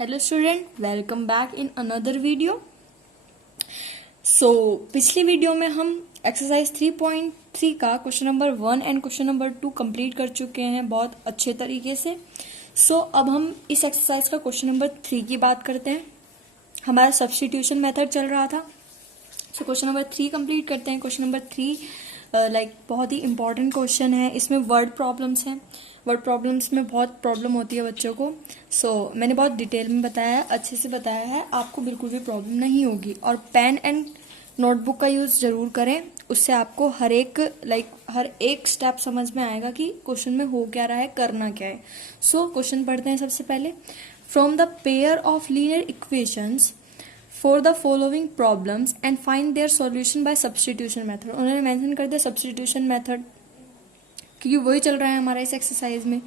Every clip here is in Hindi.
Hello student, welcome back in another video. पिछली वीडियो में हम एक्सरसाइज 3.3 का question number 1 and question number 2 complete कर चुके हैं बहुत अच्छे तरीके से। अब हम इस एक्सरसाइज का क्वेश्चन नंबर 3 की बात करते हैं। हमारा सब्स्टिट्यूशन मेथड चल रहा था। क्वेश्चन नंबर 3 कंप्लीट करते हैं। क्वेश्चन नंबर 3 बहुत ही इंपॉर्टेंट क्वेश्चन है। इसमें वर्ड प्रॉब्लम्स हैं। वर्ड प्रॉब्लम्स में बहुत प्रॉब्लम होती है बच्चों को। मैंने बहुत डिटेल में बताया है, अच्छे से बताया है, आपको बिल्कुल भी प्रॉब्लम नहीं होगी। और पेन एंड नोटबुक का यूज जरूर करें, उससे आपको हर एक स्टेप समझ में आएगा कि क्वेश्चन में हो क्या रहा है, करना क्या है। क्वेश्चन पढ़ते हैं सबसे पहले। From the pair of linear equations for the following problems and find their solution bye substitution method. उन्होंने मेंशन कर दिया सब्स्टिट्यूशन मेथड, क्योंकि वही चल रहा है हमारा इस एक्सरसाइज में।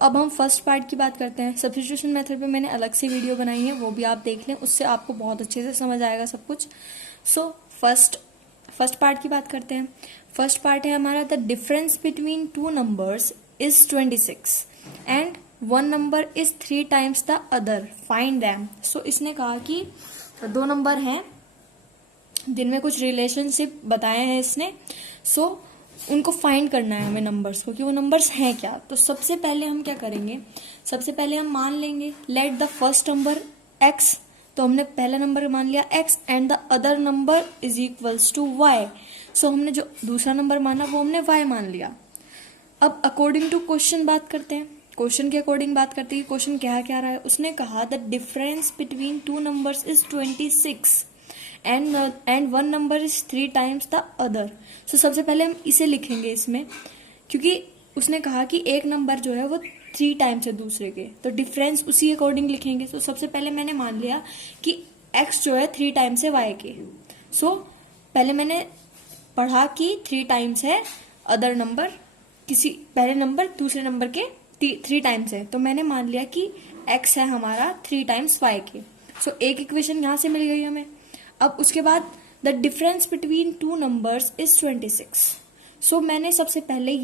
अब हम फर्स्ट पार्ट की बात करते हैं। सब्स्टिट्यूशन मेथड पे मैंने अलग से वीडियो बनाई है, वो भी आप देख लें, उससे आपको बहुत अच्छे से समझ आएगा सब कुछ। फर्स्ट पार्ट की बात करते हैं। फर्स्ट पार्ट है हमारा, the difference between two numbers is 26 and one number is 3 times the other, find them. इसने कहा कि दो नंबर हैं जिनमें कुछ रिलेशनशिप बताए हैं इसने। उनको फाइंड करना है हमें नंबर्स को, कि वो नंबर्स हैं क्या। तो सबसे पहले हम क्या करेंगे, सबसे पहले हम मान लेंगे let the first number x। तो हमने पहला नंबर मान लिया x and the other number is equals to y। हमने जो दूसरा नंबर माना वो हमने y मान लिया। अब अकॉर्डिंग टू क्वेश्चन बात करते हैं। क्वेश्चन के अकॉर्डिंग बात करते हैं। क्वेश्चन क्या रहा है, उसने कहा the difference between two numbers is 26 and one number is 3 times the other. सबसे पहले हम इसे लिखेंगे इसमें, क्योंकि उसने कहा कि एक नंबर जो है वो 3 टाइम्स है दूसरे के, तो डिफरेंस उसी अकॉर्डिंग लिखेंगे। सबसे पहले मैंने मान लिया कि x जो है 3 टाइम्स है y के। पहले मैंने पढ़ा कि 3 टाइम्स है अदर नंबर, किसी पहले नंबर दूसरे नंबर के 3 टाइम्स है, तो मैंने मान लिया कि x है हमारा 3 टाइम्स y के। एक इक्वेशन यहां से मिल गई हमें। अब उसके बाद the difference between two numbers is 26। मैंने सबसे पहले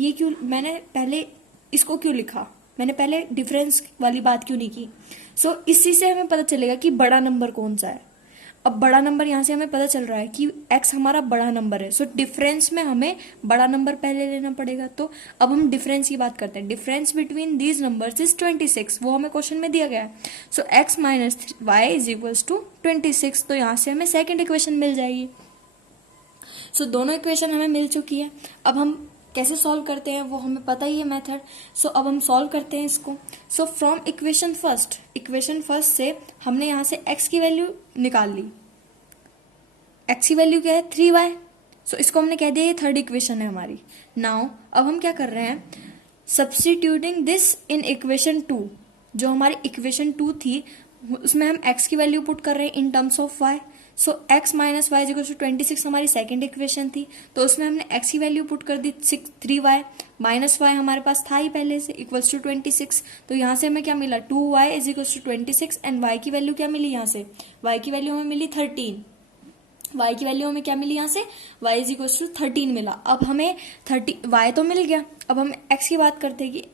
मैंने पहले इसको क्यों लिखा, मैंने पहले डिफरेंस वाली बात क्यों नहीं की। इसी से हमें पता चलेगा कि बड़ा नंबर कौन सा है। अब बड़ा नंबर यहां से हमें पता चल रहा है कि x हमारा बड़ा नंबर है। डिफरेंस में हमें बड़ा नंबर पहले लेना पड़ेगा। तो अब हम डिफरेंस की बात करते हैं। Difference between these numbers is 26, वो हमें क्वेश्चन में दिया गया है। x minus y is equals to 26। तो यहां से हमें सेकेंड इक्वेशन मिल जाएगी। दोनों इक्वेशन हमें मिल चुकी है। अब हम कैसे सॉल्व करते हैं वो हमें पता ही है मेथड। अब हम सॉल्व करते हैं इसको। फ्रॉम इक्वेशन फर्स्ट से हमने यहां से x की वैल्यू निकाल ली। x की वैल्यू क्या है, 3y। इसको हमने कह दिया ये थर्ड इक्वेशन है हमारी। नाउ अब हम क्या कर रहे हैं, सब्स्टिट्यूटिंग दिस इन इक्वेशन 2। जो हमारी इक्वेशन 2 थी उसमें हम x की वैल्यू पुट कर रहे हैं in terms of y। x minus y equal to 26 हमारी सेकेंड इक्वेशन थी, तो उसमें हमने x की वैल्यू पुट कर दी 3y, माइनस वाई हमारे पास था ही पहले से, इक्वल्स टू 26। तो यहाँ से हमें क्या मिला, 2y is equals to 26 and y की वैल्यू क्या मिली, यहाँ से y की वैल्यू हमें मिली 13। y की वैल्यू हमें क्या मिली यहाँ से, y इज इक्वल्स टू 13 मिला। अब हमें y तो मिल गया। अब हम x की बात करते हैं कि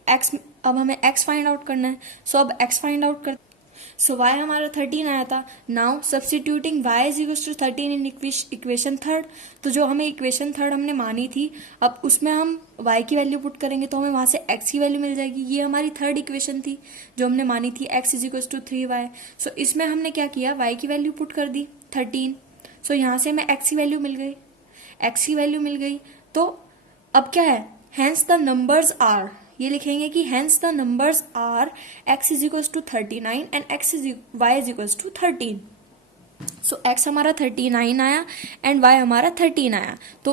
अब हमें x फाइंड आउट करना है। अब x फाइंड आउट करते y हमारा 13 आया था। Now substituting y is equal to 13 in equation third. तो जो हमें इक्वेशन थर्ड हमने मानी थी, अब उसमें हम y की वैल्यू पुट करेंगे तो हमें वहां से x की वैल्यू मिल जाएगी। ये हमारी थर्ड इक्वेशन थी जो हमने मानी थी, x is equal to 3y। इसमें हमने क्या किया, y की वैल्यू पुट कर दी 13। यहाँ से हमें x की वैल्यू मिल गई, x की वैल्यू मिल गई। तो अब क्या है, हेंस द नंबर्स आर, ये लिखेंगे कि hence the numbers are x is equal to 39 and y is equal to 13। x हमारा 39 आया एंड y हमारा 13 आया। तो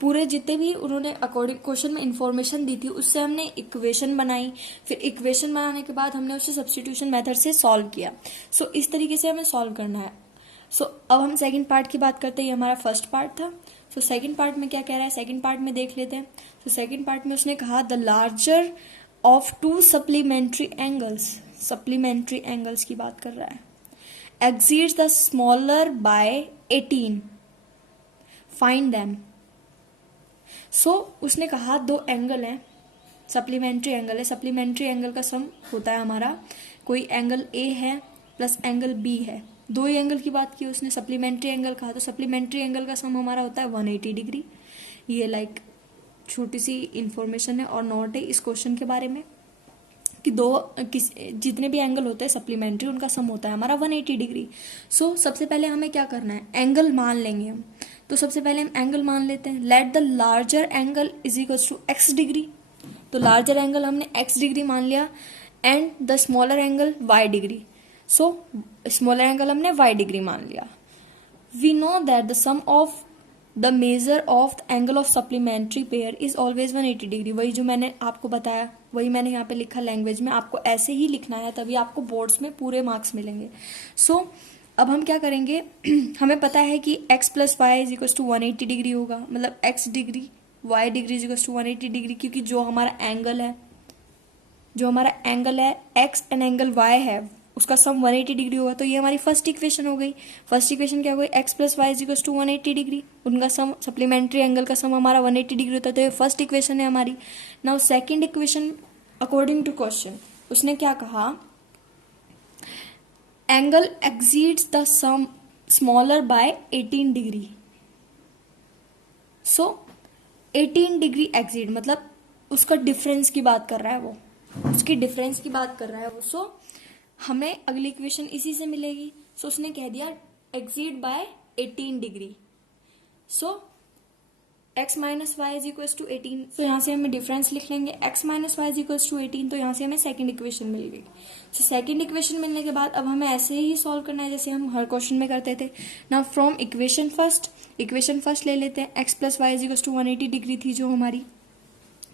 पूरे जितने भी उन्होंने अकॉर्डिंग क्वेश्चन में इंफॉर्मेशन दी थी उससे हमने इक्वेशन बनाई। फिर इक्वेशन बनाने के बाद हमने उसे सब्स्टिट्यूशन मेथड से सॉल्व किया। इस तरीके से हमें सॉल्व करना है। अब हम सेकंड पार्ट की बात करते हैं। ये हमारा फर्स्ट पार्ट था। सेकंड पार्ट में क्या कह रहा है, सेकंड पार्ट में देख लेते हैं। सेकंड पार्ट में उसने कहा the larger of 2 supplementary angles की बात कर रहा है, exceeds the smaller by 18, find them. उसने कहा दो एंगल हैं, सप्लीमेंट्री एंगल है। सप्लीमेंट्री एंगल का सम होता है हमारा, कोई एंगल ए है प्लस एंगल बी है, दो ही एंगल की बात की उसने, सप्लीमेंट्री एंगल कहा, तो सप्लीमेंट्री एंगल का सम हमारा होता है 180 डिग्री। ये लाइक छोटी सी इंफॉर्मेशन है और नोट है इस क्वेश्चन के बारे में कि जितने भी एंगल होते हैं सप्लीमेंट्री उनका सम होता है हमारा 180 डिग्री। सो सबसे पहले हमें क्या करना है, एंगल मान लेंगे हम। तो सबसे पहले हम एंगल मान लेते हैं, let the larger angle is equal to x degree. तो लार्जर एंगल हमने एक्स डिग्री मान लिया and the smaller angle y degree. So smaller angle हमने वाई डिग्री मान लिया। We know that the sum of the measure of the angle of supplementary pair is always 180 degree. वही जो मैंने आपको बताया वही मैंने यहाँ पे लिखा लैंग्वेज में, आपको ऐसे ही लिखना है तभी आपको बोर्ड्स में पूरे मार्क्स मिलेंगे। सो अब हम क्या करेंगे हमें पता है कि x plus y is equal to 180 degree होगा, मतलब x degree y degree is equal to 180 degree, क्योंकि जो हमारा एंगल है x एंड एंगल y है उसका सम 180 डिग्री होगा। तो ये हमारी फर्स्ट इक्वेशन हो गई। फर्स्ट इक्वेशन क्या हो गई, x plus y is equal to 180 degree, उनका सम सप्लीमेंट्री एंगल का सम हमारा 180 डिग्री होता है। तो ये फर्स्ट इक्वेशन है हमारी। Now second equation according to question उसने क्या कहा, angle exceeds the sum smaller by 18 degree. So 18 degree exceed मतलब उसका डिफरेंस की बात कर रहा है वो, उसकी डिफरेंस की बात कर रहा है वो। सो हमें अगली इक्वेशन इसी से मिलेगी। सो उसने कह दिया exceed by 18 degree. So x minus y is equal to 18। तो यहाँ से हमें डिफरेंस लिख लेंगे, x minus y is equal to 18। तो यहाँ से हमें सेकंड इक्वेशन मिल गई। सो सेकंड इक्वेशन मिलने के बाद अब हमें ऐसे ही सॉल्व करना है जैसे हम हर क्वेश्चन में करते थे। नाउ फ्रॉम इक्वेशन फर्स्ट ले लेते हैं। x plus y is equal to 180 degree थी जो हमारी।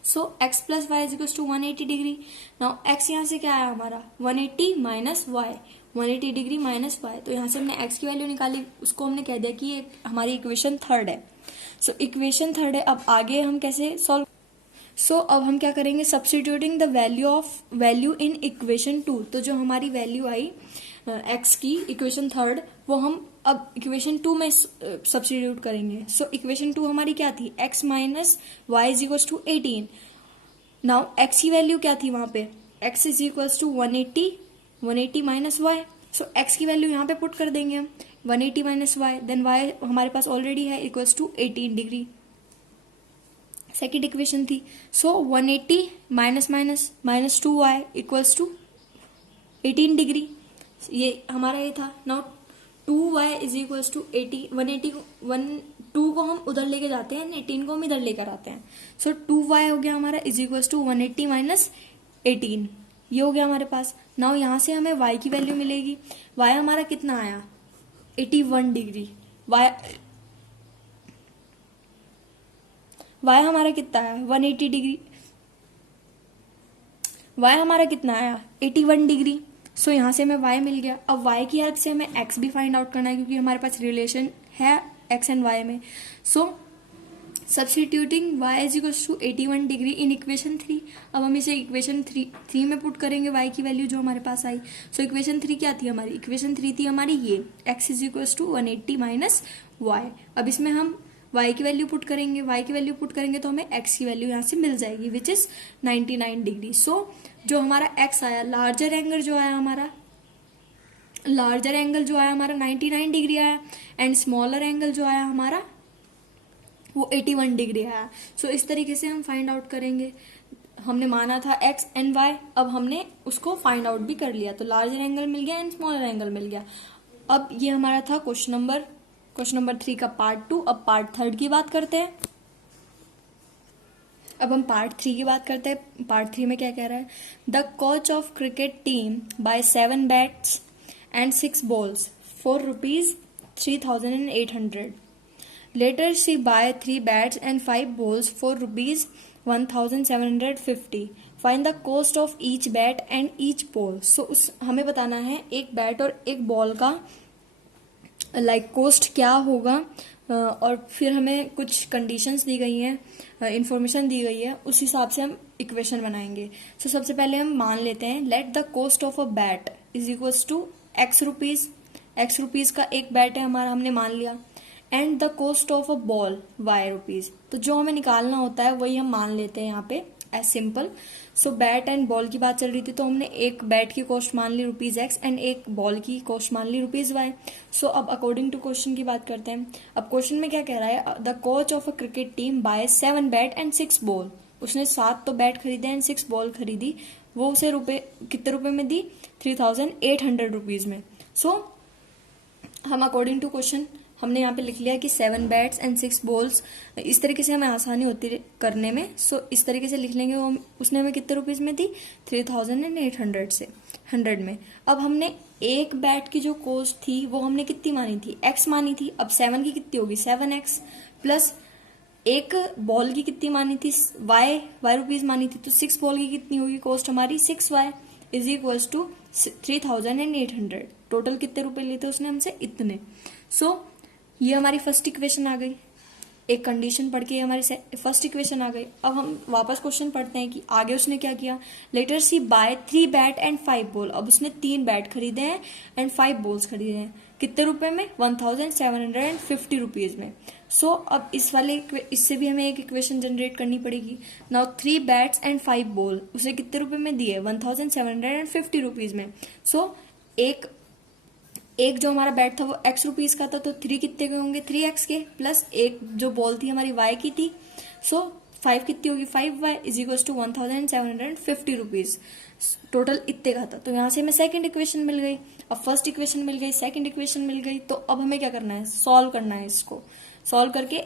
So x plus y is equal to 180 degree. Now x यहाँ से क्या आया हमारा 180 minus y, 180 degree minus y. तो यहाँ से हमने x की वैल्यू निकाली, उसको हमने कह दिया कि ये हमारी इक्वेशन थर्ड है। सो इक्वेशन थर्ड है। अब आगे हम कैसे सॉल्व, अब हम क्या करेंगे, substituting the value in equation 2। तो जो हमारी वैल्यू आई x की इक्वेशन थर्ड वो हम अब इक्वेशन 2 में सब्स्टिट्यूट करेंगे। सो इक्वेशन 2 हमारी क्या थी, x minus y is equal to 18। Now x की वैल्यू क्या थी वहां पे, x is equal to 180 minus y. So x की वैल्यू यहाँ पे पुट कर देंगे हम 180 माइनस वाई, देन y हमारे पास ऑलरेडी है equals to 18 degree. Second equation थी। So 180 minus 2y equals to 18 degree, ये हमारा ये था। Now 2y is equals to 2 को हम उधर लेके जाते हैं, 18 को हम इधर लेकर आते हैं। सो 2y हो गया हमारा इज इक्वल्स टू 180 माइनस 18, ये हो गया हमारे पास। नाउ यहाँ से हमें y की वैल्यू मिलेगी। y हमारा कितना आया 81 डिग्री। y हमारा कितना आया 180 डिग्री, y हमारा कितना आया 81 डिग्री। सो यहाँ से हमें y मिल गया। अब y की हेल्प से हमें x भी फाइंड आउट करना है क्योंकि हमारे पास रिलेशन है x एंड y में। So substituting y is equal to 81 degree in equation 3। अब हम इसे इक्वेशन 3 में पुट करेंगे y की वैल्यू जो हमारे पास आई। सो इक्वेशन 3 क्या थी हमारी, इक्वेशन 3 थी हमारी ये x is equal to 180 minus y. अब इसमें हम y की वैल्यू पुट करेंगे, तो हमें x की वैल्यू यहाँ से मिल जाएगी विच इज 99 डिग्री। सो जो हमारा x आया, लार्जर एंगल जो आया हमारा 99 डिग्री आया एंड स्मॉलर एंगल जो आया हमारा वो 81 डिग्री आया। सो इस तरीके से हम फाइंड आउट करेंगे। हमने माना था x एंड y, अब हमने उसको फाइंड आउट भी कर लिया। तो लार्जर एंगल मिल गया एंड स्मॉलर एंगल मिल गया। अब ये हमारा था क्वेश्चन नंबर 3 का पार्ट 2। अब पार्ट 3 की बात करते हैं। अब हम पार्ट 3 की बात करते हैं। पार्ट 3 में क्या कह रहा है, the coach of cricket team buy 7 bats and 6 balls for ₹3,800. Later she buy 3 bats and 5 balls for ₹1,750. Find the cost of each bat and each ball. So हमें बताना है एक बैट और एक बॉल का कोस्ट क्या होगा, और फिर हमें कुछ कंडीशंस दी गई हैं, इंफॉर्मेशन दी गई है, उस हिसाब से हम इक्वेशन बनाएंगे। सो सबसे पहले हम मान लेते हैं let the cost of a bat is equals to x rupees का एक बैट है हमारा, हमने मान लिया, and the cost of a ball y rupees. तो जो हमें निकालना होता है वही हम मान लेते हैं यहाँ पे as simple. So bat and ball की बात चल रही थी, तो हमने एक बैट की कॉस्ट मान ली ₹X एंड एक बॉल की कॉस्ट मान ली ₹Y। सो अब अकॉर्डिंग टू क्वेश्चन की बात करते हैं। अब क्वेश्चन में क्या कह रहा है, the coach of a cricket team buy 7 bat and 6 ball. उसने 7 तो बैट खरीदे एंड 6 बॉल खरीदी, वो उसे कितने रुपए में दी, 3800 रुपीज में। सो हम अकॉर्डिंग टू क्वेश्चन हमने यहाँ पे लिख लिया कि 7 बैट्स एंड 6 बॉल्स, इस तरीके से हमें आसानी होती है करने में। सो इस तरीके से लिख लेंगे, वो उसने हमें कितने रुपीज में दी, 3800 से 100 में। अब हमने एक बैट की जो कॉस्ट थी वो हमने कितनी मानी थी, x मानी थी। अब 7 की कितनी होगी, 7x, प्लस एक बॉल की कितनी मानी थी, y रुपीज मानी थी, तो 6 बॉल की कितनी होगी कॉस्ट हमारी, 6y is equals to 3800। Total कितने रुपए लिए थे उसने हमसे, इतने। सो ये हमारी फर्स्ट इक्वेशन आ गई, एक कंडीशन पढ़ के हमारी फर्स्ट इक्वेशन आ गई। अब हम वापस क्वेश्चन पढ़ते हैं कि आगे उसने क्या किया। Later she buy 3 bat and 5 ball. अब उसने 3 बैट खरीदे हैं एंड 5 बॉल्स खरीदे हैं, कितने रुपए में, 1750 रुपीज में। सो अब इससे भी हमें एक इक्वेशन जनरेट करनी पड़ेगी। नाउ 3 बैट्स एंड 5 बॉल उसे कितने रुपए में दिए, 1750 रुपीज में। सो एक जो हमारा बैट था वो x रुपीज का था, तो 3 कितने के होंगे, 3x के, प्लस एक जो बॉल थी हमारी y की थी। सो 5 कितनी होगी, 5y is equals to 1750 rupees. Total इतने का था, तो यहाँ से हमें सेकंड इक्वेशन मिल गई। अब फर्स्ट इक्वेशन मिल गई, सेकंड इक्वेशन मिल गई, तो अब हमें क्या करना है, सॉल्व करना है। इसको सॉल्व करके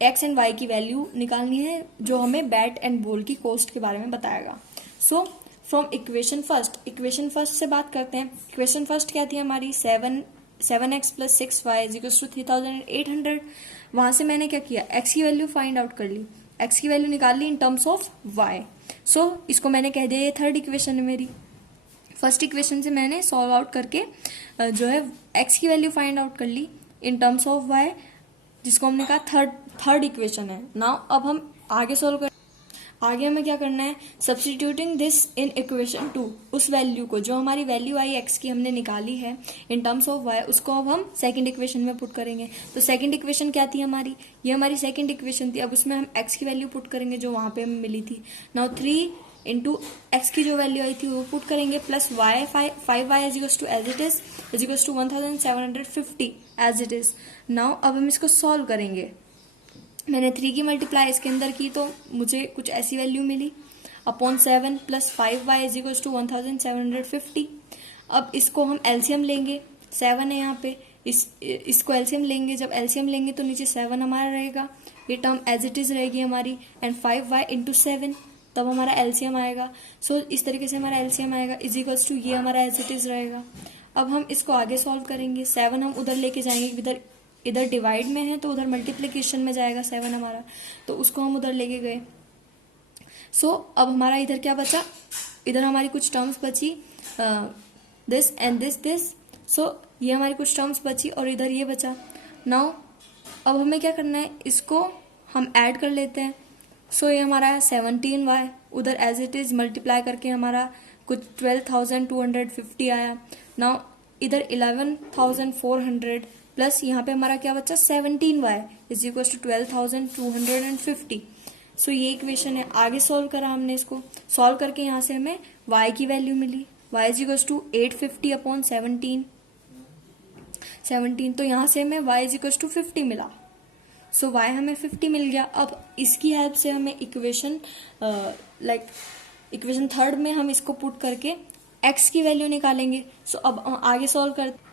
x एंड y की वैल्यू निकालनी है, जो हमें बैट एंड बॉल की कॉस्ट के बारे में बताएगा। सो फ्रॉम इक्वेशन फर्स्ट से बात करते हैं। इक्वेशन फर्स्ट क्या थी हमारी, 7x plus 6y is equals to 3800। वहां से मैंने क्या किया, x की वैल्यू फाइंड आउट कर ली, x की वैल्यू निकाल ली इन टर्म्स ऑफ y। सो इसको मैंने कह दिया ये थर्ड इक्वेशन है मेरी। फर्स्ट इक्वेशन से मैंने सॉल्व आउट करके जो है x की वैल्यू फाइंड आउट कर ली इन टर्म्स ऑफ y, जिसको हमने कहा थर्ड इक्वेशन है। नाउ अब हम आगे सॉल्व कर, आगे हमें क्या करना है, सब्स्टिट्यूटिंग दिस इन इक्वेशन 2, उस वैल्यू को जो हमारी वैल्यू आई x की हमने निकाली है इन टर्म्स ऑफ y, उसको अब हम सेकंड इक्वेशन में पुट करेंगे। तो सेकंड इक्वेशन क्या थी हमारी, ये हमारी सेकंड इक्वेशन थी। अब उसमें हम x की वैल्यू पुट करेंगे जो वहां पे हमें मिली थी। नाउ 3 इंटू x की जो वैल्यू आई थी वो पुट करेंगे, plus y 5y is equals to as it is equals to 1750 as it is. Now अब हम इसको सॉल्व करेंगे। मैंने 3 की मल्टीप्लाई इसके अंदर की, तो मुझे कुछ ऐसी वैल्यू मिली, upon 7 plus 5y is equals to 1750। अब इसको हम एलसीएम लेंगे, 7 है यहाँ पे, इसको एलसीएम लेंगे। जब एलसीएम लेंगे तो नीचे 7 हमारा रहेगा, ये टर्म एज इट इज रहेगी हमारी, एंड 5y इंटू 7, तब हमारा एलसीएम आएगा। सो इस तरीके से हमारा एलसीएम आएगा इज इक्वल्स टू ये हमारा एज इट इज रहेगा। अब हम इसको आगे सॉल्व करेंगे, 7 हम उधर लेके जाएंगे, इधर डिवाइड में है तो उधर मल्टीप्लिकेशन में जाएगा 7 हमारा, तो उसको हम उधर लेके गए। सो अब हमारा इधर क्या बचा, इधर हमारी कुछ टर्म्स बची, दिस एंड दिस। सो ये हमारी कुछ टर्म्स बची और इधर ये बचा। नाउ अब हमें क्या करना है, इसको हम ऐड कर लेते हैं। सो ये हमारा 17y, उधर एज इट इज मल्टीप्लाई करके हमारा कुछ 12,250 आया। नाउ इधर 11,400 प्लस यहाँ पे हमारा क्या बचा, 17y इज इक्वल टू 12,250। सो ये इक्वेशन है। आगे सॉल्व करा हमने, इसको सॉल्व करके यहाँ से हमें y की वैल्यू मिली, y is equal to 850 upon 17, तो यहाँ से हमें y इज इक्वल टू 50 मिला। सो y हमें 50 मिल गया। अब इसकी हेल्प से हमें इक्वेशन इक्वेशन थर्ड में हम इसको पुट करके x की वैल्यू निकालेंगे। सो अब आगे सॉल्व करते,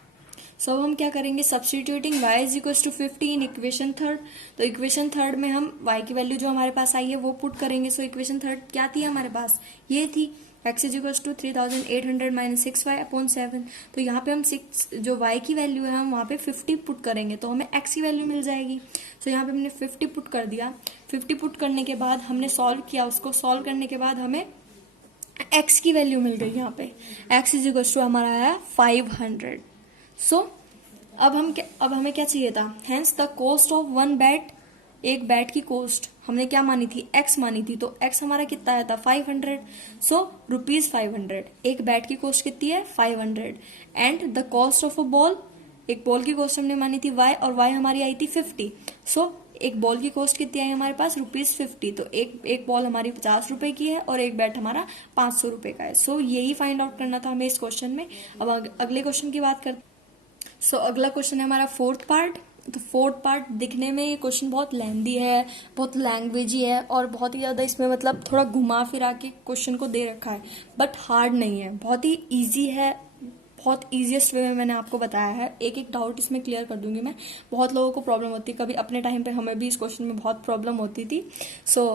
सो अब हम क्या करेंगे, substituting y is equal to 50 in equation third. तो इक्वेशन थर्ड में हम y की वैल्यू जो हमारे पास आई है वो पुट करेंगे। सो इक्वेशन थर्ड क्या थी हमारे पास, ये थी x is equal to 3800 minus 6y upon 7। तो यहाँ पे हम 6 जो y की वैल्यू है हम वहाँ पे 50 पुट करेंगे तो हमें x की वैल्यू मिल जाएगी। सो यहाँ पे हमने 50 पुट कर दिया। 50 पुट करने के बाद हमने सॉल्व किया, उसको सॉल्व करने के बाद हमें x की वैल्यू मिल गई। यहाँ पे x इज इक्वल टू हमारा आया 500। सो अब हमें क्या चाहिए था, hence the cost of 1 bat, एक बैट की कॉस्ट हमने क्या मानी थी, x मानी थी, तो x हमारा कितना आया था 500। सो ₹500, एक बैट की कॉस्ट कितनी है 500। And the cost of a ball, एक बॉल की कॉस्ट हमने मानी थी y, और y हमारी आई थी 50। सो एक बॉल की कॉस्ट कितनी आई हमारे पास ₹50, तो एक बॉल हमारी 50 रुपए की है और एक बैट हमारा 500 रुपए का है। सो यही फाइंड आउट करना था हमें इस क्वेश्चन में। अब अगले क्वेश्चन की बात करते। सो अगला क्वेश्चन है हमारा फोर्थ पार्ट। तो फोर्थ पार्ट दिखने में ये क्वेश्चन बहुत लेंदी है, बहुत लैंग्वेजी है और बहुत ही ज़्यादा इसमें मतलब थोड़ा घुमा फिरा के क्वेश्चन को दे रखा है, बट हार्ड नहीं है, बहुत ही ईजी है। बहुत ईजीएस्ट वे में मैंने आपको बताया है। एक एक डाउट इसमें क्लियर कर दूंगी मैं। बहुत लोगों को प्रॉब्लम होती है, कभी अपने टाइम पे हमें भी इस क्वेश्चन में बहुत प्रॉब्लम होती थी। सो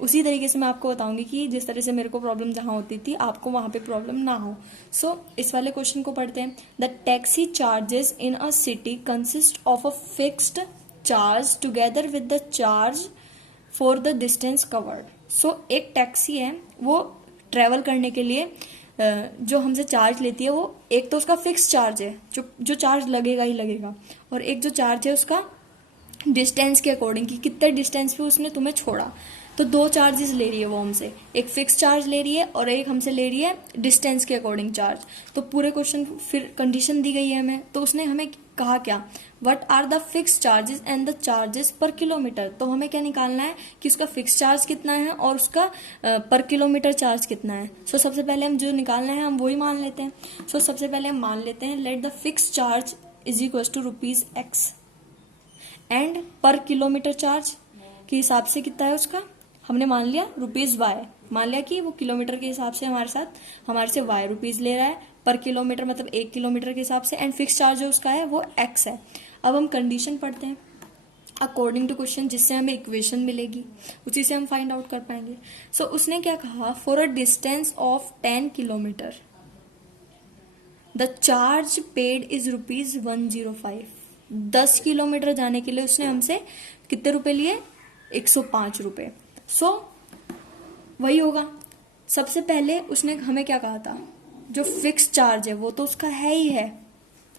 उसी तरीके से मैं आपको बताऊंगी कि जिस तरह से मेरे को प्रॉब्लम जहाँ होती थी आपको वहाँ पे प्रॉब्लम ना हो। सो इस वाले क्वेश्चन को पढ़ते हैं। The taxi charges in a city consist of a fixed charge together with the charge for the distance covered. So एक टैक्सी है, वो ट्रेवल करने के लिए जो हमसे चार्ज लेती है, वो एक तो उसका फिक्स चार्ज है, जो चार्ज लगेगा ही लगेगा, और एक जो चार्ज है उसका डिस्टेंस के अकॉर्डिंग कि कितने डिस्टेंस पे उसने तुम्हें छोड़ा। तो दो चार्जेस ले रही है वो हमसे, एक फिक्स चार्ज ले रही है और एक हमसे ले रही है डिस्टेंस के अकॉर्डिंग चार्ज। तो पूरे क्वेश्चन फिर कंडीशन दी गई है हमें, तो उसने हमें कहा क्या, what are the fix charges and the charges per kilometre. तो हमें क्या निकालना है कि उसका फिक्स चार्ज कितना है और उसका पर किलोमीटर चार्ज कितना है। सो सबसे पहले हम जो निकालना है हम वही मान लेते हैं। सो सबसे पहले हम मान लेते हैं let the fix charge is equal to ₹X and per kilometre charge के हिसाब से कितना है उसका, हमने मान लिया ₹Y, मान लिया कि वो किलोमीटर के हिसाब से हमारे से Y रुपीज ले रहा है, पर किलोमीटर मतलब 1 किलोमीटर के हिसाब से, एंड फिक्स चार्ज जो उसका है वो X है। अब हम कंडीशन पढ़ते हैं अकॉर्डिंग टू क्वेश्चन, जिससे हमें इक्वेशन मिलेगी, उसी से हम फाइंड आउट कर पाएंगे। सो उसने क्या कहा, for a distance of 10 kilometre the charge paid is ₹105। 10 kilometre जाने के लिए उसने हमसे कितने रुपए लिए, 105 रुपए। सो वही होगा। सबसे पहले उसने हमें क्या कहा था, जो फिक्स चार्ज है वो तो उसका है ही है,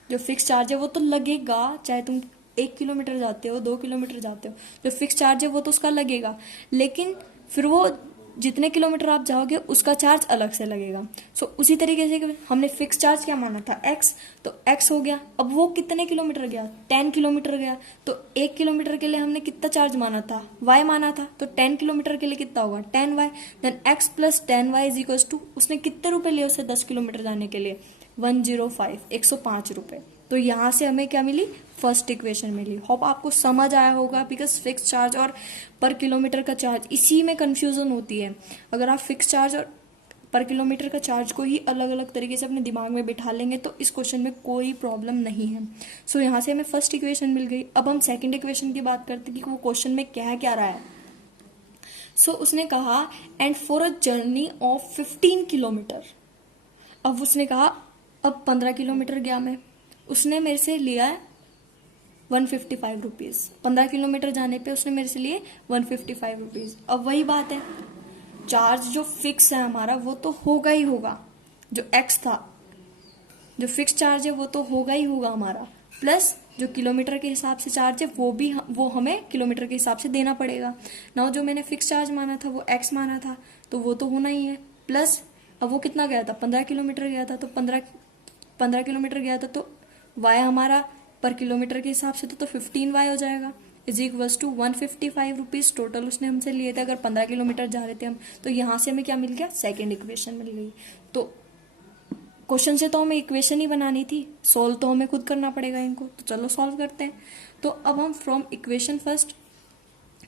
जो फिक्स चार्ज है वो तो लगेगा, चाहे तुम 1 किलोमीटर जाते हो 2 किलोमीटर जाते हो, जो फिक्स चार्ज है वो तो उसका लगेगा, लेकिन फिर वो जितने किलोमीटर आप जाओगे उसका चार्ज अलग से लगेगा। सो उसी तरीके से हमने फिक्स चार्ज क्या माना था, X, तो X हो गया। अब वो कितने किलोमीटर गया, 10 किलोमीटर गया, तो 1 किलोमीटर के लिए हमने कितना चार्ज माना था, Y माना था, तो 10 किलोमीटर के लिए कितना होगा, 10Y। Then X plus 10Y is equal to, उसने कितने रुपए लिए उससे 10 किलोमीटर जाने के लिए, 105, 105 रुपए। तो यहाँ से हमें क्या मिली, फर्स्ट इक्वेशन मिली। होप आपको समझ आया होगा, बिकॉज फिक्स चार्ज और पर किलोमीटर का चार्ज, इसी में कंफ्यूजन होती है। अगर आप फिक्स चार्ज और पर किलोमीटर का चार्ज को ही अलग अलग तरीके से अपने दिमाग में बिठा लेंगे तो इस क्वेश्चन में कोई प्रॉब्लम नहीं है। सो यहाँ से हमें फर्स्ट इक्वेशन मिल गई। अब हम सेकंड इक्वेशन की बात करते हैं कि वो क्वेश्चन में क्या क्या रहा है। सो उसने कहा and for a journey of 15 kilometre. अब उसने कहा अब 15 किलोमीटर गया मैं, उसने मेरे से लिया है 155 रुपीज। 15 किलोमीटर जाने पे उसने मेरे से लिए 155 रुपीज। अब वही बात है, चार्ज जो फिक्स है हमारा वो तो होगा ही होगा, जो X था, जो फिक्स चार्ज है वो तो होगा ही होगा हमारा, प्लस जो किलोमीटर के हिसाब से चार्ज है वो हमें किलोमीटर के हिसाब से देना पड़ेगा ना। जो मैंने फिक्स चार्ज माना था वो X माना था, तो वो तो होना ही है, प्लस अब वो कितना गया था, 15 किलोमीटर गया था, तो 15 किलोमीटर गया था, तो Y हमारा पर किलोमीटर के हिसाब से तो 15Y हो जाएगा, is equals to 155 rupees total उसने हमसे लिए थे अगर 15 किलोमीटर जा रहे थे हम। तो यहाँ से हमें क्या मिल गया, सेकेंड इक्वेशन मिल गई। तो क्वेश्चन से तो हमें इक्वेशन ही बनानी थी, सॉल्व तो हमें खुद करना पड़ेगा इनको, तो चलो सॉल्व करते हैं। तो अब हम from equation first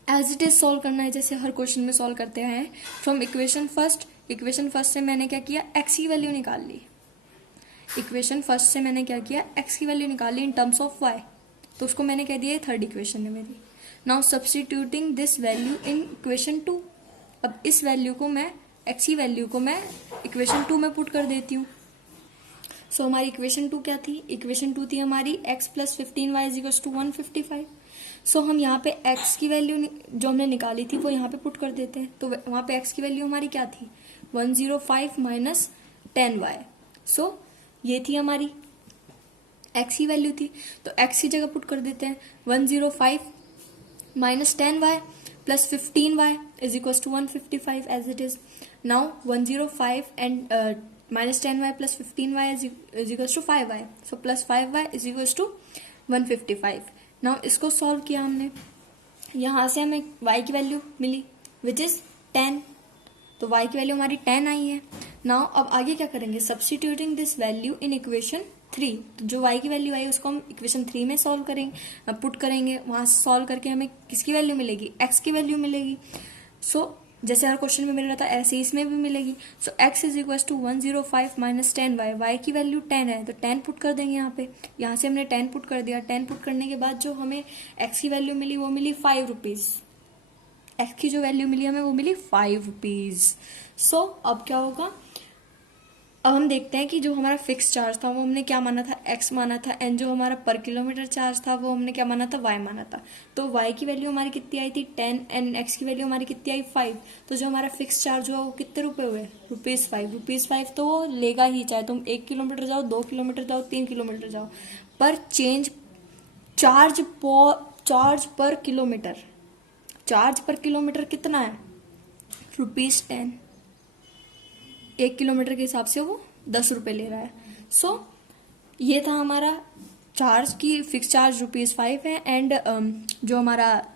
as it is solve करना है, जैसे हर क्वेश्चन में सॉल्व करते हैं। फ्रॉम इक्वेशन फर्स्ट से मैंने क्या किया, X की वैल्यू निकाल ली। इक्वेशन फर्स्ट से मैंने क्या किया, X की वैल्यू निकाली इन टर्म्स ऑफ Y, तो उसको मैंने कह दिया थर्ड इक्वेशन है मेरी। Now substituting this value in equation 2। अब इस वैल्यू को मैं, X की वैल्यू को मैं इक्वेशन 2 में पुट कर देती हूँ। सो हमारी इक्वेशन 2 क्या थी, इक्वेशन 2 थी हमारी X plus 15Y is equals to 155। So हम यहाँ पे X की वैल्यू जो हमने निकाली थी वो यहाँ पे पुट कर देते हैं। तो वहाँ पे X की वैल्यू हमारी क्या थी, 105 माइनस 10Y। सो ये थी हमारी X की वैल्यू थी, तो X की जगह पुट कर देते हैं 105 minus 10Y plus 15Y is equals to 155 as it is. Now 105 and minus 10Y plus 15Y is equals to 5Y, so plus 5Y is equals to 155। Now इसको सॉल्व किया हमने, यहाँ से हमें y की वैल्यू मिली विच इज 10, तो y की वैल्यू हमारी 10 आई है। नाउ अब आगे क्या करेंगे, substituting this value in equation 3, तो जो y की वैल्यू आई उसको हम इक्वेशन 3 में सॉल्व करेंगे, पुट करेंगे, वहां से सॉल्व करके हमें किसकी वैल्यू मिलेगी, x की वैल्यू मिलेगी। सो जैसे हर क्वेश्चन में मिल रहा था ऐसे इसमें भी मिलेगी। So x is equal to 105 minus 10y, y की वैल्यू 10 है तो 10 पुट कर देंगे यहाँ पे। यहाँ से हमने 10 पुट कर दिया। 10 पुट करने के बाद जो हमें x की वैल्यू मिली वो मिली 5 रुपीज। x की जो वैल्यू मिली हमें वो मिली 5 रुपीज। सो अब क्या होगा, अब हम देखते हैं कि जो हमारा फिक्स चार्ज था वो हमने क्या माना था, x माना था, एंड जो हमारा पर किलोमीटर चार्ज था वो हमने क्या माना था, y माना था। तो y की वैल्यू हमारी कितनी आई थी 10 एंड x की वैल्यू हमारी कितनी आई 5। तो जो हमारा फिक्स चार्ज हुआ वो कितने रुपए हुए, ₹5 तो वो लेगा ही, चाहे तुम 1 किलोमीटर जाओ, 2 किलोमीटर जाओ, 3 किलोमीटर जाओ। पर चार्ज पर किलोमीटर, चार्ज पर किलोमीटर कितना है, ₹10। 1 किलोमीटर के हिसाब से वो 10 रुपए ले रहा है। सो ये था हमारा चार्ज की फिक्स चार्ज ₹5 है, एंड जो हमारा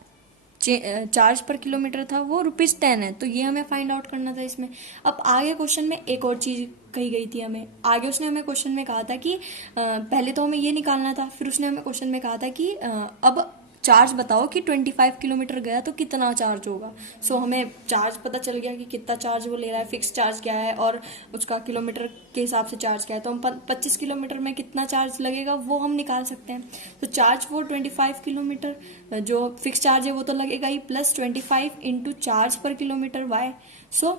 चार्ज पर किलोमीटर था वो ₹10 है। तो ये हमें फाइंड आउट करना था इसमें। अब आगे क्वेश्चन में एक और चीज कही गई थी हमें, आगे उसने हमें क्वेश्चन में कहा था कि पहले तो हमें ये निकालना था, फिर उसने हमें क्वेश्चन में कहा था कि अब चार्ज बताओ कि 25 किलोमीटर गया तो कितना चार्ज होगा। सो हमें चार्ज पता चल गया कि कितना चार्ज वो ले रहा है, फिक्स चार्ज क्या है और उसका किलोमीटर के हिसाब से चार्ज क्या है। तो हम 25 किलोमीटर में कितना चार्ज लगेगा वो हम निकाल सकते हैं। तो चार्ज वो 25 किलोमीटर, जो फिक्स चार्ज है वो तो लगेगा ही, प्लस 25 इंटू चार्ज पर किलोमीटर y। सो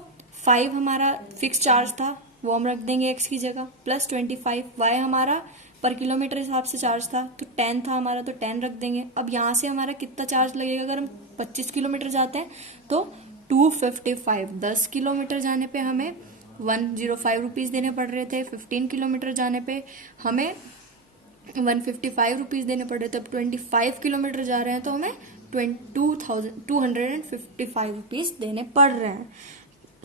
5 हमारा फिक्स चार्ज था वो हम रख देंगे x की जगह, प्लस 25 y हमारा पर किलोमीटर हिसाब से चार्ज था, तो 10 था हमारा तो 10 रख देंगे। अब यहाँ से हमारा कितना चार्ज लगेगा, अगर हम 25 किलोमीटर जाते हैं तो 255, 10 किलोमीटर जाने पे हमें 105 रुपीज देने पड़ रहे थे, 15 किलोमीटर जाने पे हमें 155 रुपीज देने पड़ रहे थे। अब 25 किलोमीटर जा रहे हैं तो हमें 2,255 रुपीज देने पड़ रहे हैं।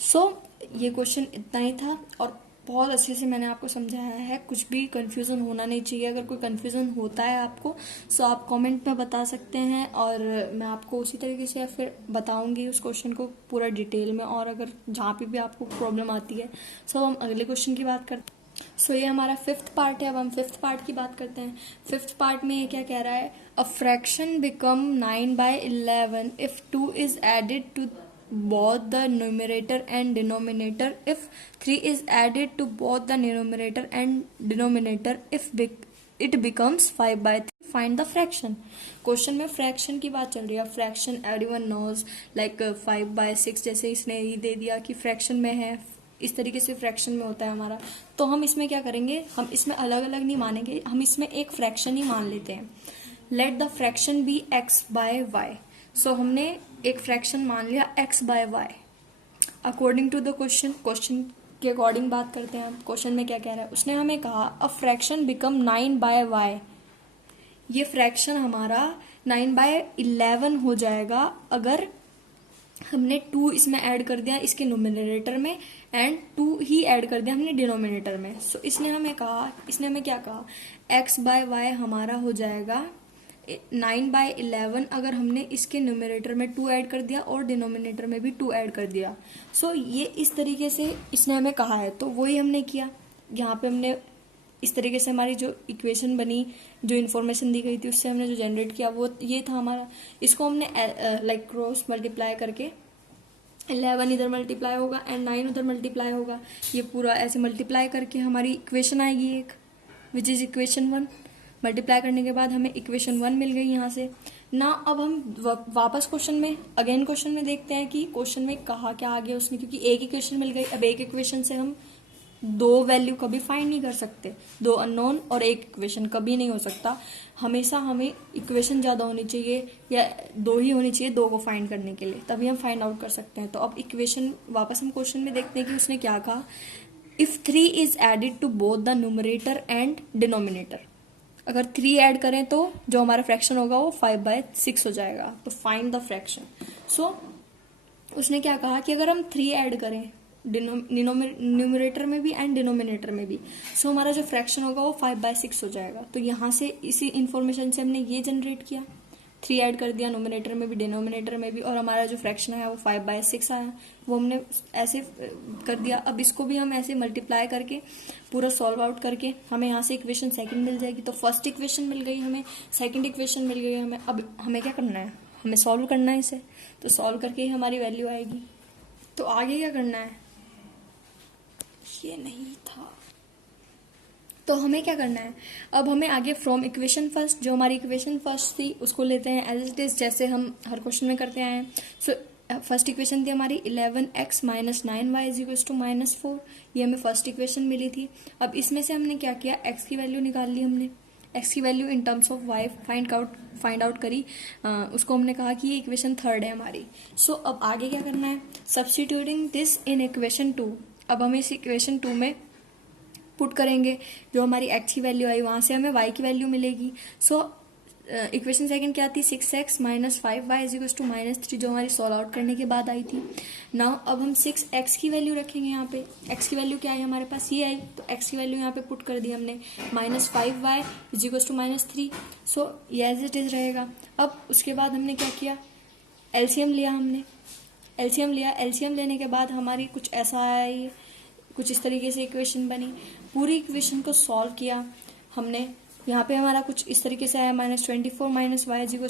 सो ये क्वेश्चन इतना ही था और बहुत अच्छे से मैंने आपको समझाया है, कुछ भी कंफ्यूजन होना नहीं चाहिए। अगर कोई कंफ्यूजन होता है आपको सो आप कमेंट में बता सकते हैं और मैं आपको उसी तरीके से फिर बताऊंगी उस क्वेश्चन को पूरा डिटेल में। और अगर जहाँ पे भी आपको प्रॉब्लम आती है सो हम अगले क्वेश्चन की बात करते हैं। सो ये हमारा 5th पार्ट है। अब हम 5th पार्ट की बात करते हैं। 5th पार्ट में ये क्या कह रहा है, a fraction become 9/11 if 2 is added to both the numerator and denominator, if 3 is added to both the numerator and denominator, if it becomes 5/3, find the fraction। Question में फ्रैक्शन की बात चल रही है। फ्रैक्शन एवरीवन नोज लाइक 5/6, जैसे इसने ही दे दिया कि फ्रैक्शन में है, इस तरीके से फ्रैक्शन में होता है हमारा। तो हम इसमें क्या करेंगे, हम इसमें अलग अलग नहीं मानेंगे, हम इसमें एक फ्रैक्शन ही मान लेते हैं। Let the fraction be x/y। So हमने एक फ्रैक्शन मान लिया x/y according to the question. Question के अकॉर्डिंग बात करते हैं। क्वेश्चन में क्या कह रहा है, उसने हमें कहा अ फ्रैक्शन बिकम 9/y, ये फ्रैक्शन हमारा 9/11 हो जाएगा अगर हमने 2 इसमें ऐड कर दिया इसके नोमिनेटर में एंड 2 ही ऐड कर दिया हमने डिनोमिनेटर में। सो इसने हमें क्या कहा, x/y हमारा हो जाएगा 9/11 अगर हमने इसके न्यूमरेटर में 2 ऐड कर दिया और डिनोमिनेटर में भी 2 ऐड कर दिया। सो ये इस तरीके से इसने हमें कहा है तो वही हमने किया। यहाँ पे हमने इस तरीके से हमारी जो इक्वेशन बनी, जो इन्फॉर्मेशन दी गई थी उससे हमने जो जनरेट किया वो ये था हमारा। इसको हमने लाइक क्रॉस मल्टीप्लाई करके 11 इधर मल्टीप्लाई होगा एंड 9 उधर मल्टीप्लाई होगा, ये पूरा ऐसे मल्टीप्लाई करके हमारी इक्वेशन आएगी एक, विच इज इक्वेशन 1। मल्टीप्लाई करने के बाद हमें इक्वेशन 1 मिल गई यहाँ से ना। अब हम वापस क्वेश्चन में देखते हैं कि क्वेश्चन में कहा क्या आ गया उसने, क्योंकि एक इक्वेशन मिल गई। अब एक इक्वेशन से हम 2 वैल्यू कभी फाइंड नहीं कर सकते, 2 अननोन और एक इक्वेशन कभी नहीं हो सकता। हमेशा हमें इक्वेशन ज्यादा होनी चाहिए या 2 ही होनी चाहिए 2 को फाइंड करने के लिए, तभी हम फाइंड आउट कर सकते हैं। तो अब इक्वेशन वापस हम क्वेश्चन में देखते हैं कि उसने क्या कहा, if 3 is added to both the numerator and denominator. अगर 3 ऐड करें तो जो हमारा फ्रैक्शन होगा वो 5/6 हो जाएगा। तो फाइंड द फ्रैक्शन। सो उसने क्या कहा कि अगर हम 3 ऐड करें न्यूमरेटर में भी एंड डिनोमिनेटर में भी, सो हमारा जो फ्रैक्शन होगा वो 5/6 हो जाएगा। तो यहाँ से इसी इंफॉर्मेशन से हमने ये जनरेट किया 3 ऐड कर दिया नोमिनेटर में भी डिनोमिनेटर में भी, और हमारा जो फ्रैक्शन है वो 5/6 आया, वो हमने ऐसे कर दिया। अब इसको भी हम ऐसे मल्टीप्लाई करके पूरा सॉल्व आउट करके हमें यहाँ से इक्वेशन सेकंड मिल जाएगी। तो फर्स्ट इक्वेशन मिल गई हमें, सेकंड इक्वेशन मिल गई हमें। अब हमें क्या करना है, हमें सॉल्व करना है इसे, तो सॉल्व करके ही हमारी वैल्यू आएगी। तो आगे क्या करना है, ये नहीं था, तो हमें क्या करना है, अब हमें आगे फ्रॉम इक्वेशन फर्स्ट, जो हमारी इक्वेशन फर्स्ट थी उसको लेते हैं एज इट इज, जैसे हम हर क्वेश्चन में करते आए हैं। सो फर्स्ट इक्वेशन थी हमारी 11x - 9y = -4, ये हमें फर्स्ट इक्वेशन मिली थी। अब इसमें से हमने क्या किया, x की वैल्यू निकाल ली हमने, x की value in terms of y find out करी, उसको हमने कहा कि ये इक्वेशन थर्ड है हमारी। सो अब आगे क्या करना है, सब्स्टिट्यूटिंग दिस इन इक्वेशन 2। अब हम इस इक्वेशन 2 में पुट करेंगे, जो हमारी x की वैल्यू आई वहां से हमें y की वैल्यू मिलेगी। सो इक्वेशन सेकंड क्या थी, 6x - 5y = -3, जो हमारी सॉल्व आउट करने के बाद आई थी। नाउ अब हम 6x की वैल्यू रखेंगे यहाँ पे, x की वैल्यू क्या आई हमारे पास, ये आई, तो x की वैल्यू यहाँ पे पुट कर दी हमने, -5y = -3। सो ये एज इट इज रहेगा। अब उसके बाद हमने क्या किया, एलसीएम लिया हमने, एलसीएम लेने के बाद हमारी कुछ ऐसा आया, कुछ इस तरीके से इक्वेशन बनी। पूरी इक्वेशन को सॉल्व किया हमने, यहाँ पे हमारा कुछ इस तरीके से आया, -24 - y =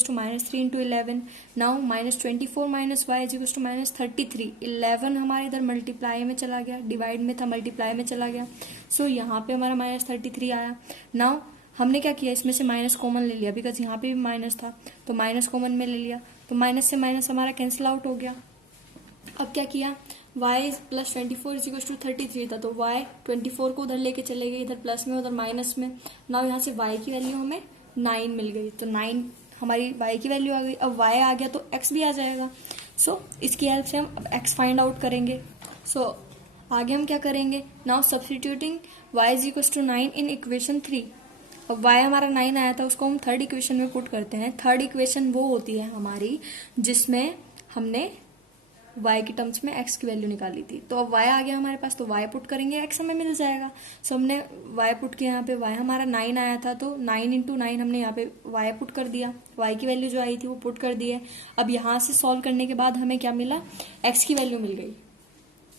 -3 × 11। नाउ -24 - y = -33, 11 हमारे इधर मल्टीप्लाई में चला गया, डिवाइड में था मल्टीप्लाई में चला गया। सो यहाँ पे हमारा -33 आया। नाउ हमने क्या किया, इसमें से माइनस कॉमन ले लिया, बिकॉज यहाँ पे भी माइनस था, तो माइनस कॉमन में ले लिया, तो माइनस से माइनस हमारा कैंसिल आउट हो गया। अब क्या किया, y + 24 = 33 था, तो y 24 को उधर लेके चले गए, इधर प्लस में उधर माइनस में। नाउ यहाँ से y की वैल्यू हमें 9 मिल गई, तो 9 हमारी y की वैल्यू आ गई। अब y आ गया तो x भी आ जाएगा। सो इसकी हेल्प से हम अब x फाइंड आउट करेंगे। सो आगे हम क्या करेंगे, नाउ सब्स्टिट्यूटिंग y = 9 इन इक्वेशन 3। अब y हमारा 9 आया था, उसको हम थर्ड इक्वेशन में पुट करते हैं। थर्ड इक्वेशन वो होती है हमारी जिसमें हमने y के टर्म्स में x की वैल्यू निकाली थी। तो अब y आ गया हमारे पास, तो y पुट करेंगे, x हमें मिल जाएगा। सो हमने y पुट किया, यहाँ पे y हमारा 9 आया था, तो 9 × 9 हमने यहाँ पे y पुट कर दिया, y की वैल्यू जो आई थी वो पुट कर दी है। अब यहाँ से सॉल्व करने के बाद हमें क्या मिला, x की वैल्यू मिल गई।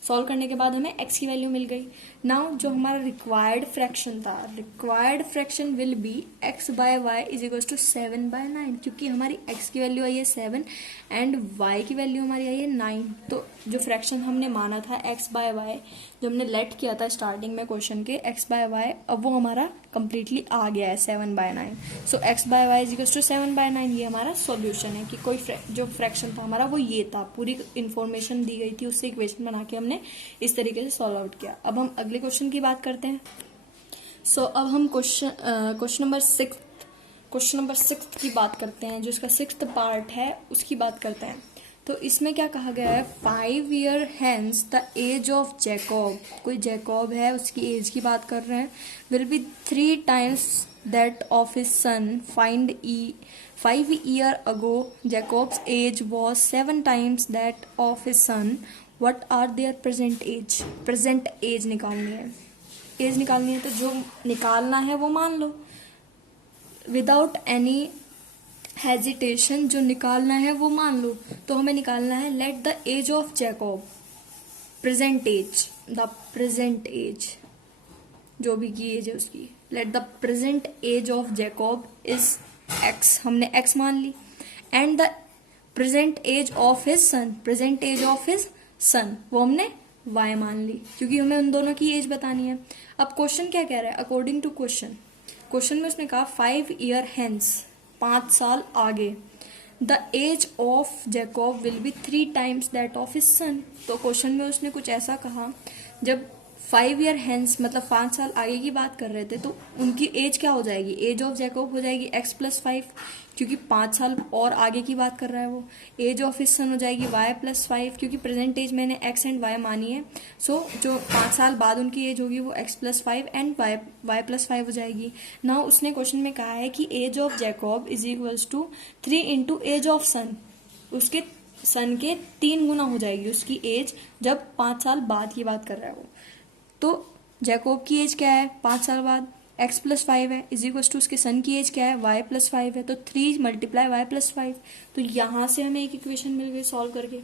सॉल्व करने के बाद हमें x की वैल्यू मिल गई। नाउ जो हमारा रिक्वायर्ड फ्रैक्शन था, required fraction will be x/y = 7/9, क्योंकि हमारी x की वैल्यू आई है 7 एंड y की वैल्यू हमारी आई है 9। तो जो फ्रैक्शन हमने माना था x/y, जो हमने लेट किया था स्टार्टिंग में क्वेश्चन के x/y, अब वो हमारा कंप्लीटली आ गया है 7/9। सो x/y = 7/9, ये हमारा सॉल्यूशन है कि कोई जो फ्रैक्शन था हमारा वो ये था, पूरी इन्फॉर्मेशन दी गई थी, उससे इक्वेशन बना के हमने इस तरीके से सॉल्व आउट किया। अब हम अगले क्वेश्चन की बात करते हैं। सो अब हम क्वेश्चन नंबर 6 की बात करते हैं, जो इसका 6th पार्ट है उसकी बात करते हैं। तो इसमें क्या कहा गया है, 5 years hence the age of Jacob, कोई जैकब है उसकी एज की बात कर रहे हैं, will be 3 times that of his son, find 5 years ago Jacob's age was 7 times that of his son, what are their present age। Present age निकालनी है, एज निकालनी है, तो जो निकालना है वो मान लो विदाउट एनी हेजिटेशन, जो निकालना है वो मान लो। तो हमें निकालना है let the age of Jacob, present age, the present age, जो भी की एज है उसकी, let the present age of Jacob is x, हमने x मान ली, and the present age of his son, present age of his son, वो हमने y मान ली, क्योंकि हमें उन दोनों की एज बतानी है। अब क्वेश्चन क्या कह रहा है, अकॉर्डिंग टू क्वेश्चन में उसने कहा 5 years hence, 5 साल आगे, the age of Jacob will be 3 times that of his son. तो क्वेश्चन में उसने कुछ ऐसा कहा, जब 5 years hence मतलब 5 साल आगे की बात कर रहे थे, तो उनकी एज क्या हो जाएगी, एज ऑफ जैकब हो जाएगी x + 5, क्योंकि 5 साल और आगे की बात कर रहा है वो। एज ऑफ हिज सन हो जाएगी y + 5, क्योंकि प्रेजेंट एज मैंने x एंड y मानी है। सो जो 5 साल बाद उनकी एज होगी वो x + 5 एंड y + 5 हो जाएगी। नाउ उसने क्वेश्चन में कहा है कि age of Jacob is equals to 3 × age of son, उसके सन के 3 गुना हो जाएगी उसकी एज, जब 5 साल बाद की बात कर रहा है वो। तो जैकब की एज क्या है 5 साल बाद, x प्लस 5 है इज इक्वल टू उसके सन की एज क्या है y प्लस 5 है, तो 3 मल्टीप्लाई y प्लस 5। तो यहाँ से हमें एक इक्वेशन मिल गई सॉल्व करके,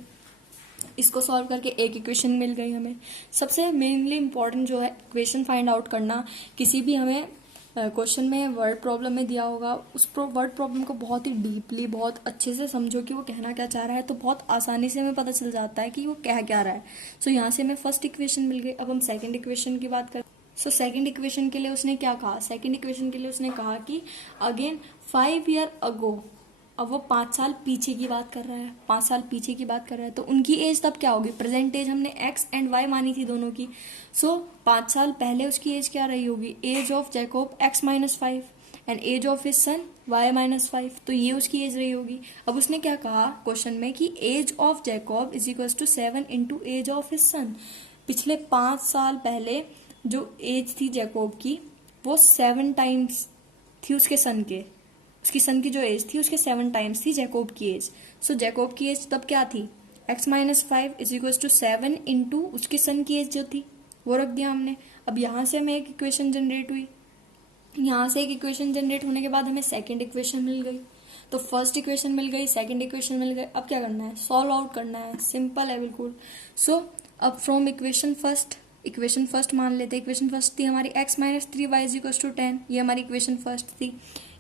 इसको सॉल्व करके एक इक्वेशन मिल गई हमें। सबसे मेनली इंपॉर्टेंट जो है इक्वेशन फाइंड आउट करना, किसी भी हमें क्वेश्चन में वर्ड प्रॉब्लम में दिया होगा उस वर्ड प्रॉब्लम को बहुत ही डीपली बहुत अच्छे से समझो कि वो कहना क्या चाह रहा है, तो बहुत आसानी से हमें पता चल जाता है कि वो कह क्या रहा है। सो यहाँ से हमें फर्स्ट इक्वेशन मिल गई। अब हम सेकंड इक्वेशन की बात करें। सो सेकंड इक्वेशन के लिए उसने क्या कहा, सेकंड इक्वेशन के लिए उसने कहा कि अगेन 5 ईयर अगो, अब वो 5 साल पीछे की बात कर रहा है, 5 साल पीछे की बात कर रहा है, तो उनकी एज तब क्या होगी, प्रेजेंट एज हमने एक्स एंड वाई मानी थी दोनों की। सो 5 साल पहले उसकी एज क्या रही होगी, age of Jacob x minus 5 and age of his son y minus 5, तो ये उसकी एज रही होगी। अब उसने क्या कहा क्वेश्चन में कि age of Jacob is equal to 7 into age of his son. पिछले 5 साल पहले जो एज थी जैकोब की वो 7 टाइम्स थी उसके सन के, उसकी सन की जो एज थी उसके 7 टाइम्स थी जैकोब की एज। सो जैकोब की एज तब क्या थी, x minus 5 is equal to 7 into उसके सन की एज जो थी वो रख दिया हमने। अब यहाँ से हमें एक इक्वेशन जनरेट हुई, यहाँ से एक इक्वेशन जनरेट होने के बाद हमें सेकंड इक्वेशन मिल गई। तो फर्स्ट इक्वेशन मिल गई, सेकंड इक्वेशन मिल गई, अब क्या करना है, सॉल्व आउट करना है, सिंपल है बिल्कुल। सो अब फ्रॉम इक्वेशन फर्स्ट मान लेते हैं, इक्वेशन फर्स्ट थी हमारी x minus 3 y is equal to 10, ये हमारी इक्वेशन फर्स्ट थी।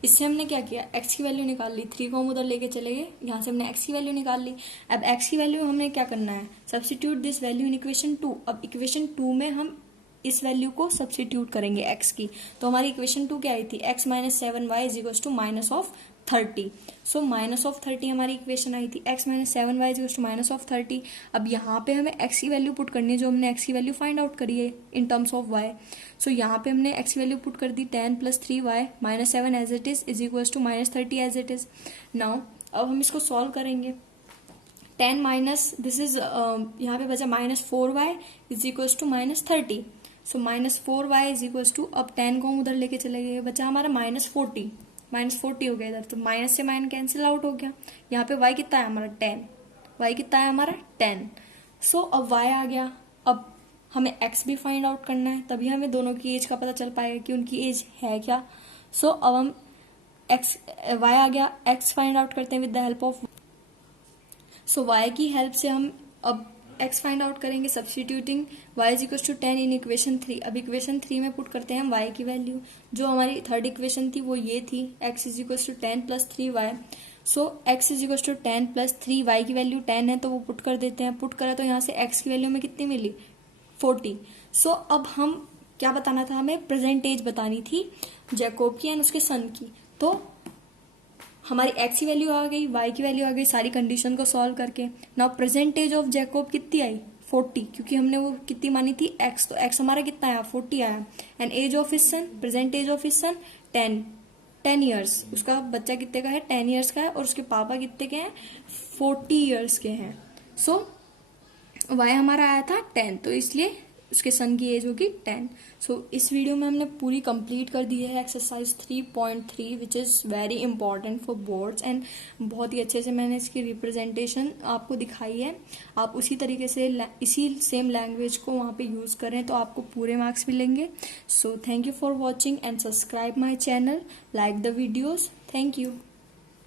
इससे हमने क्या किया, x की वैल्यू निकाल ली, 3 को हम उधर लेके चले गए, यहाँ से हमने x की वैल्यू निकाल ली। अब x की वैल्यू हमने क्या करना है, substitute this value in equation 2। अब इक्वेशन 2 में हम इस वैल्यू को सब्स्टिट्यूट करेंगे x की, तो हमारी इक्वेशन 2 क्या आई थी, x minus 7 y is equal to minus of 30। So minus of 30 हमारी इक्वेशन आई थी, x minus 7 y is equal to minus of 30। अब यहाँ पे हमें x की वैल्यू पुट करनी है, जो हमने x की वैल्यू फाइंड आउट करी है in terms of y। So यहाँ पे हमने x की वैल्यू पुट कर दी 10 plus 3 y minus 7 as it is equal to minus 30 as it is. Now अब हम इसको सॉल्व करेंगे, 10 माइनस दिस इज यहाँ पे बचा minus 4 y is equal to minus 30। So minus 4 y is equal to, अब 10 को हम उधर लेके चले गए, बचा हमारा माइनस 40 हो गया इधर, तो माइनस से माइनस कैंसिल आउट हो गया। यहाँ पे y कितना है हमारा 10, y कितना है हमारा 10। सो अब y आ गया। अब हमें x भी फाइंड आउट करना है, तभी हमें दोनों की एज का पता चल पाएगा कि उनकी एज है क्या। सो अब हम y आ गया, x फाइंड आउट करते हैं with the help of, so y की हेल्प से हम अब x फाइंड आउट करेंगे substituting y is equal to 10 in equation 3। अब इक्वेशन 3 में पुट करते हैं हम y की वैल्यू, जो हमारी थर्ड इक्वेशन थी वो ये थी, x is equal to 10 plus 3y। So x is equal to 10 plus 3y की वैल्यू 10 है, तो वो पुट कर देते हैं, पुट करा तो यहाँ से x की वैल्यू में कितनी मिली 40। सो अब हम क्या बताना था, हमें प्रेजेंट एज बतानी थी जैकोब की एंड उसके सन की। तो हमारी x की वैल्यू आ गई, y की वैल्यू आ गई, सारी कंडीशन को सॉल्व करके। Now present age of Jacob कितनी आई 40, क्योंकि हमने वो कितनी मानी थी x, तो x हमारा कितना आया 40 आया। And age of his son, present age of his son 10 years, उसका बच्चा कितने का है 10 ईयर्स का है, और उसके पापा कितने के हैं 40 ईयर्स के हैं। सो y हमारा आया था 10, तो इसलिए उसके सन की एज होगी 10। सो इस वीडियो में हमने पूरी कंप्लीट कर दी है exercise 3.3 which is very important for boards, and बहुत ही अच्छे से मैंने इसकी रिप्रेजेंटेशन आपको दिखाई है। आप उसी तरीके से इसी सेम लैंग्वेज को वहाँ पे यूज़ करें तो आपको पूरे मार्क्स मिलेंगे। So thank you for watching and subscribe my channel, like the videos, thank you.